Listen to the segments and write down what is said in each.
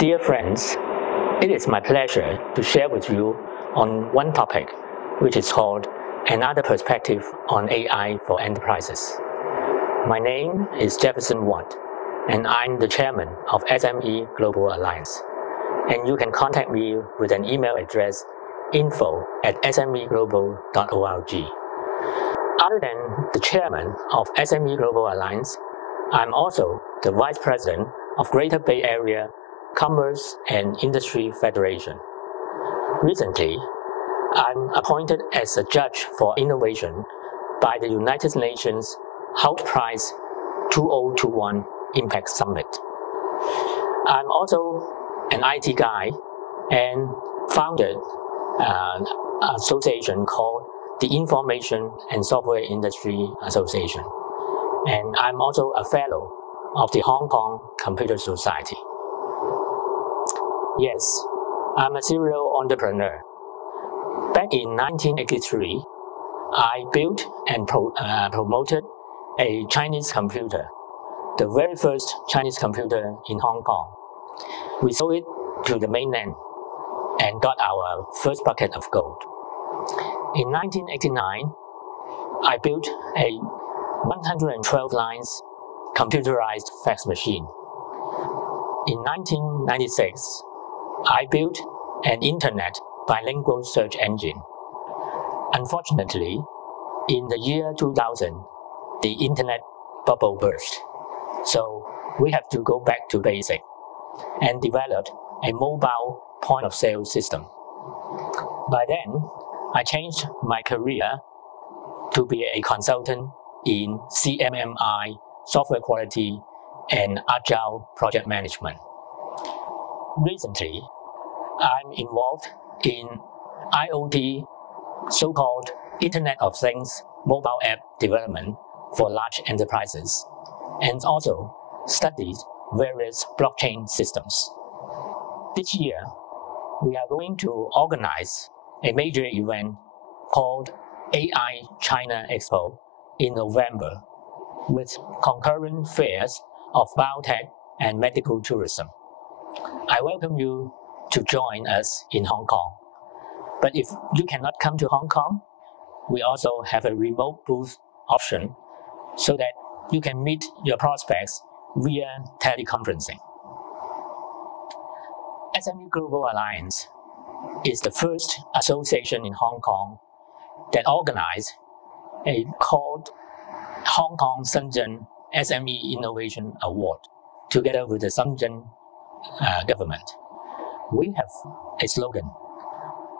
Dear friends, it is my pleasure to share with you on one topic, which is called Another Perspective on AI for Enterprises. My name is Jefferson Watt, and I'm the chairman of SME Global Alliance. And you can contact me with an email address info@smeglobal.org. Other than the chairman of SME Global Alliance, I'm also the vice president of Greater Bay Area Commerce and Industry Federation. Recently, I'm appointed as a judge for innovation by the United Nations Health Prize 2021 Impact Summit. I'm also an IT guy and founded an association called the Information and Software Industry Association. And I'm also a fellow of the Hong Kong Computer Society. Yes, I'm a serial entrepreneur. Back in 1983, I built and promoted a Chinese computer, the very first Chinese computer in Hong Kong. We sold it to the mainland and got our first bucket of gold. In 1989, I built a 112 lines computerized fax machine. In 1996, I built an internet bilingual search engine. Unfortunately, in the year 2000, the internet bubble burst. So we have to go back to basic and developed a mobile point-of-sale system. By then, I changed my career to be a consultant in CMMI, software quality, and agile project management. Recently, I'm involved in IoT, so-called Internet of Things mobile app development for large enterprises, and also studied various blockchain systems. This year, we are going to organize a major event called AI China Expo in November, with concurrent fairs of biotech and medical tourism. I welcome you to join us in Hong Kong. But if you cannot come to Hong Kong, we also have a remote booth option so that you can meet your prospects via teleconferencing. SME Global Alliance is the first association in Hong Kong that organized a called Hong Kong Shenzhen SME Innovation Award together with the Shenzhen government. We have a slogan: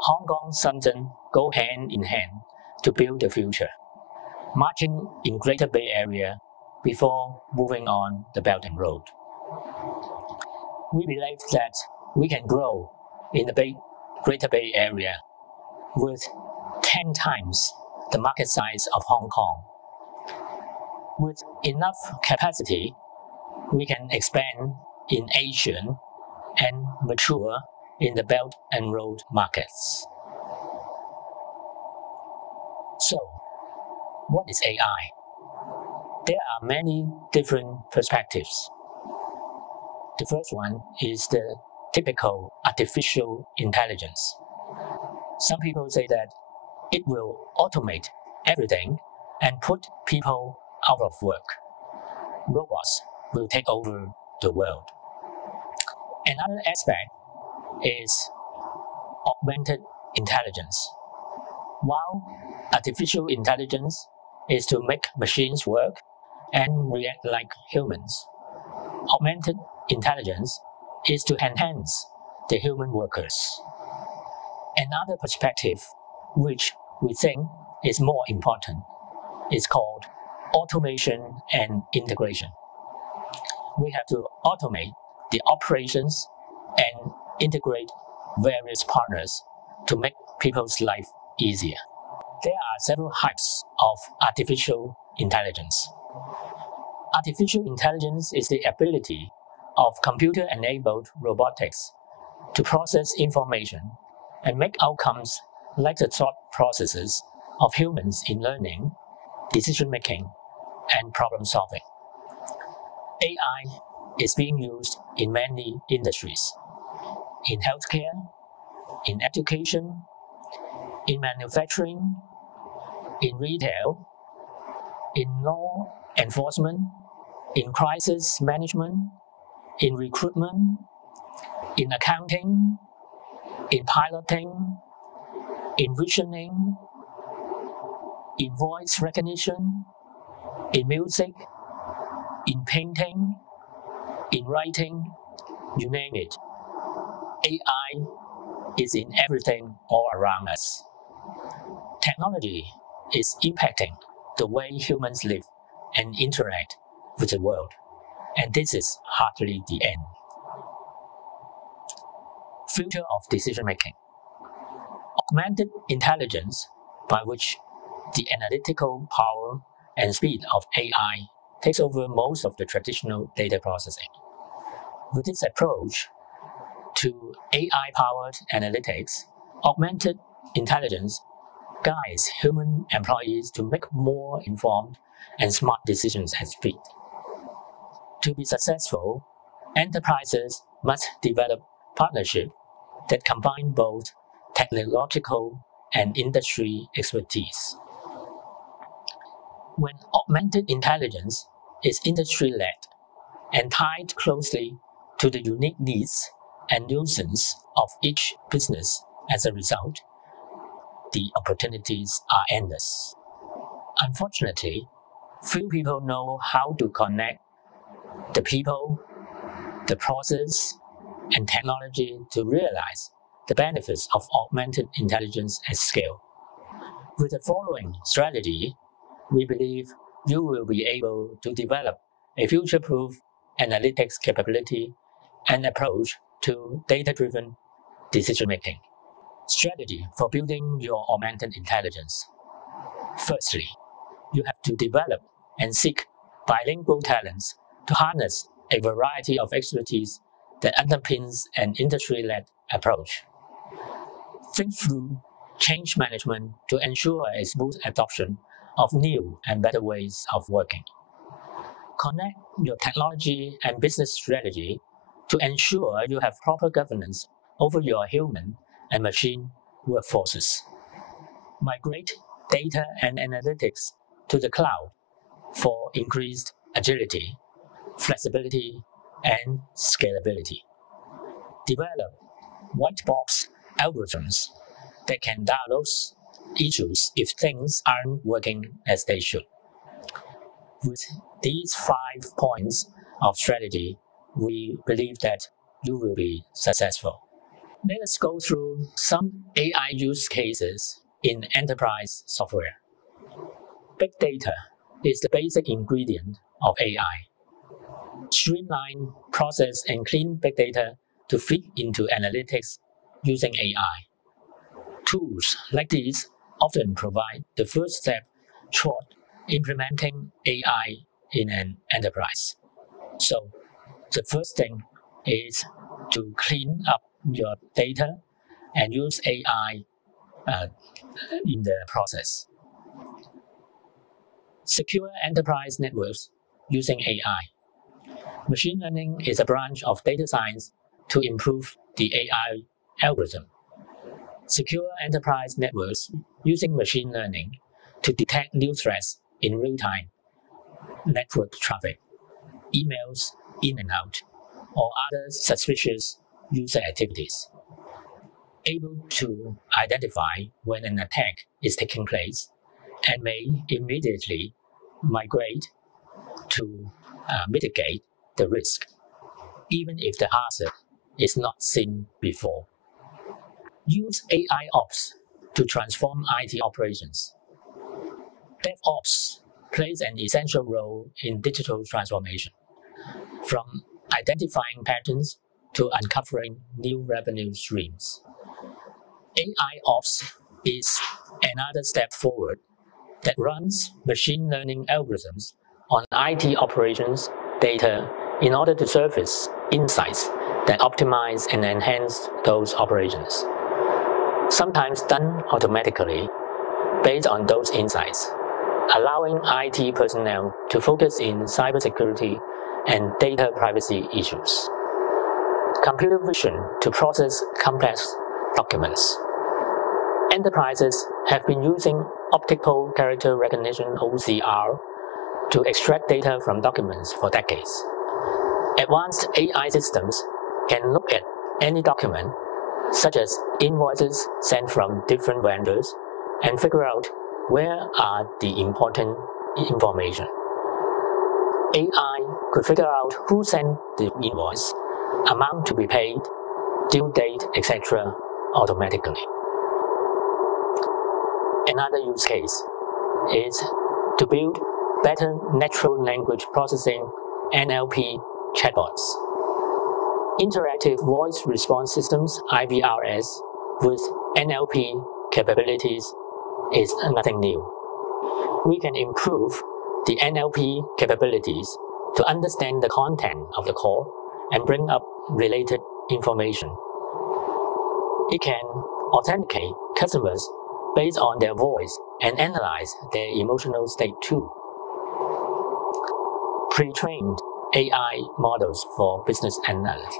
Hong Kong Shenzhen go hand in hand to build the future, marching in Greater Bay Area before moving on the Belt and Road. We believe that we can grow in the Greater Bay Area with 10 times the market size of Hong Kong. With enough capacity, we can expand in Asia and mature in the Belt and Road markets. So, what is AI? There are many different perspectives. The first one is the typical artificial intelligence. Some people say that it will automate everything and put people out of work. Robots will take over the world. Another aspect is augmented intelligence. While artificial intelligence is to make machines work and react like humans, augmented intelligence is to enhance the human workers. Another perspective, which we think is more important, is called automation and integration. We have to automate the operations and integrate various partners to make people's life easier. There are several types of artificial intelligence. Artificial intelligence is the ability of computer-enabled robotics to process information and make outcomes like the thought processes of humans in learning, decision-making, and problem-solving. AI is being used in many industries, in healthcare, in education, in manufacturing, in retail, in law enforcement, in crisis management, in recruitment, in accounting, in piloting, in visioning, in voice recognition, in music, in painting, in writing, you name it. AI is in everything all around us. Technology is impacting the way humans live and interact with the world, and this is hardly the end. Future of decision making. Augmented intelligence, by which the analytical power and speed of AI takes over most of the traditional data processing. With this approach to AI-powered analytics, augmented intelligence guides human employees to make more informed and smart decisions at speed. To be successful, enterprises must develop partnerships that combine both technological and industry expertise. When augmented intelligence is industry-led and tied closely to the unique needs and nuances of each business, as a result, the opportunities are endless. Unfortunately, few people know how to connect the people, the process, and technology to realize the benefits of augmented intelligence at scale. With the following strategy, we believe you will be able to develop a future-proof analytics capability and approach to data-driven decision-making. Strategy for building your augmented intelligence. Firstly, you have to develop and seek bilingual talents to harness a variety of expertise that underpins an industry-led approach. Think through change management to ensure a smooth adoption of new and better ways of working. Connect your technology and business strategy to ensure you have proper governance over your human and machine workforces. Migrate data and analytics to the cloud for increased agility, flexibility, and scalability. Develop white box algorithms that can diagnose issues if things aren't working as they should. With these 5 points of strategy, we believe that you will be successful. Let us go through some AI use cases in enterprise software. Big data is the basic ingredient of AI. Streamline, process, and clean big data to feed into analytics using AI. Tools like these often provide the first step toward implementing AI in an enterprise. So the first thing is to clean up your data and use AI in the process. Secure enterprise networks using AI. Machine learning is a branch of data science to improve the AI algorithm. Secure enterprise networks using machine learning to detect new threats in real time, network traffic, emails in and out, or other suspicious user activities. Able to identify when an attack is taking place and may immediately migrate to mitigate the risk, even if the hazard is not seen before. Use AI ops to transform IT operations. DevOps plays an essential role in digital transformation, from identifying patterns to uncovering new revenue streams. AI ops is another step forward that runs machine learning algorithms on IT operations data in order to surface insights that optimize and enhance those operations. Sometimes done automatically based on those insights, allowing IT personnel to focus in cybersecurity and data privacy issues. computer vision to process complex documents. Enterprises have been using optical character recognition (OCR) to extract data from documents for decades. Advanced AI systems can look at any document, such as invoices sent from different vendors, and figure out where are the important information. AI could figure out who sent the invoice, amount to be paid, due date, etc. automatically. Another use case is to build better natural language processing (NLP) chatbots. Interactive voice response systems (IVRS) with NLP capabilities is nothing new. We can improve the NLP capabilities to understand the content of the call and bring up related information. It can authenticate customers based on their voice and analyze their emotional state too. Pre-trained AI models for business analysis.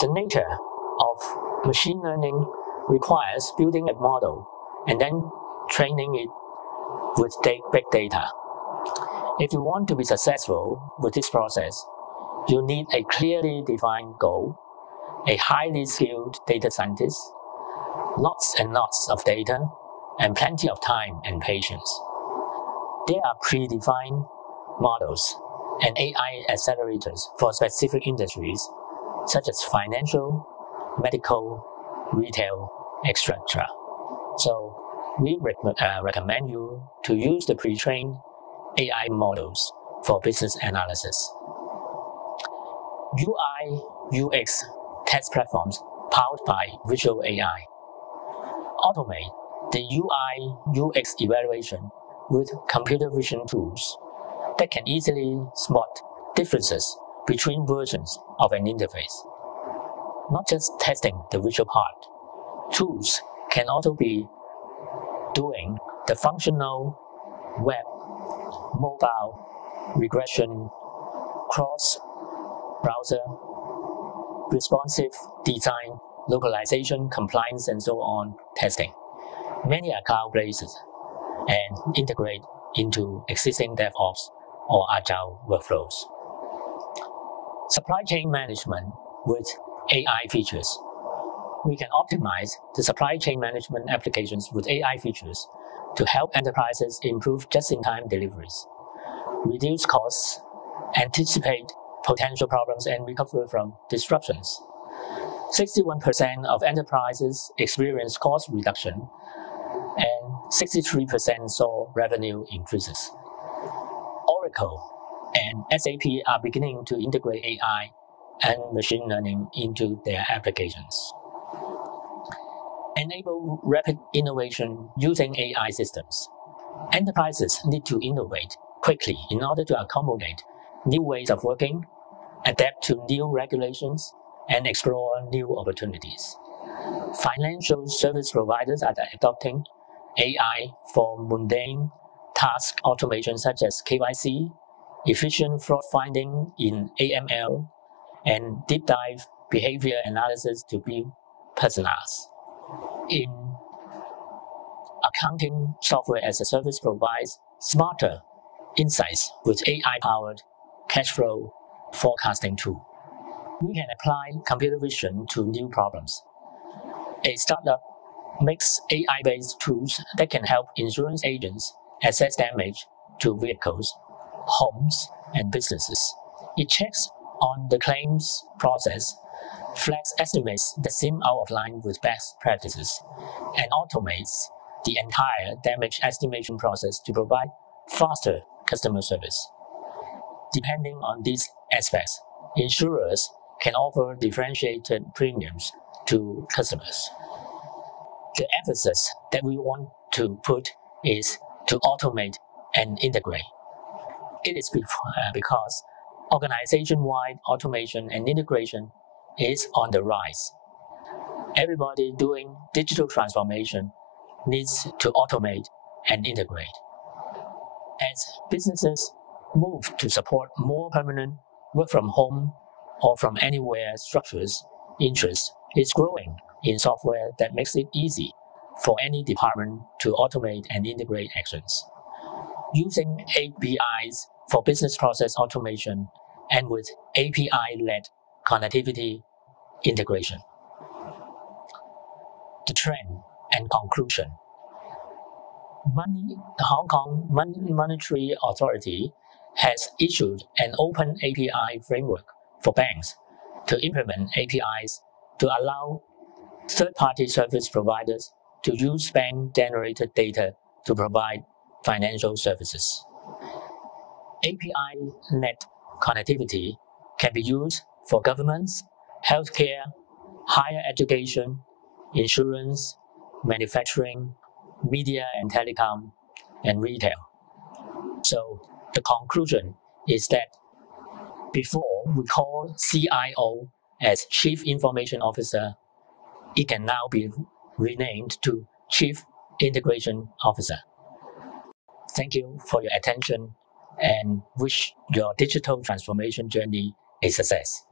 The nature of machine learning requires building a model and then training it with big data. If you want to be successful with this process, you need a clearly defined goal, a highly skilled data scientist, lots and lots of data, and plenty of time and patience. There are predefined models and AI accelerators for specific industries, such as financial, medical, retail, etc. So we recommend you to use the pre-trained AI models for business analysis. UI/UX test platforms powered by visual AI. Automate the UI/UX evaluation with computer vision tools that can easily spot differences between versions of an interface. Not just testing the visual part, tools can also be doing the functional, web, mobile, regression, cross-browser, responsive design, localization, compliance, and so on testing. Many are cloud-based and integrate into existing DevOps or Agile workflows. Supply chain management with AI features. We can optimize the supply chain management applications with AI features to help enterprises improve just-in-time deliveries, reduce costs, anticipate potential problems, and recover from disruptions. 61% of enterprises experienced cost reduction, and 63% saw revenue increases. Oracle and SAP are beginning to integrate AI and machine learning into their applications. Enable rapid innovation using AI systems. Enterprises need to innovate quickly in order to accommodate new ways of working, adapt to new regulations, and explore new opportunities. Financial service providers are adopting AI for mundane task automation such as KYC, efficient fraud finding in AML, and deep dive behavior analysis to be personalized. In accounting, software as a service provides smarter insights with AI-powered cash flow forecasting tool. We can apply computer vision to new problems. A startup makes AI-based tools that can help insurance agents assess damage to vehicles, homes, and businesses. It checks on the claims process, flags estimates that seem out of line with best practices, and automates the entire damage estimation process to provide faster customer service. Depending on these aspects, insurers can offer differentiated premiums to customers. The emphasis that we want to put is to automate and integrate. It is because organization-wide automation and integration is on the rise. Everybody doing digital transformation needs to automate and integrate. As businesses move to support more permanent work from home or from anywhere structures interest is growing in software that makes it easy for any department to automate and integrate actions. Using APIs for business process automation and with API-led connectivity integration. The trend and conclusion. The Hong Kong Monetary Authority has issued an open API framework for banks to implement APIs to allow third-party service providers to use bank-generated data to provide financial services. API-led connectivity can be used for governments, healthcare, higher education, insurance, manufacturing, media and telecom, and retail. So the conclusion is that before we call CIO as Chief Information Officer, it can now be renamed to Chief Integration Officer. Thank you for your attention and wish your digital transformation journey a success.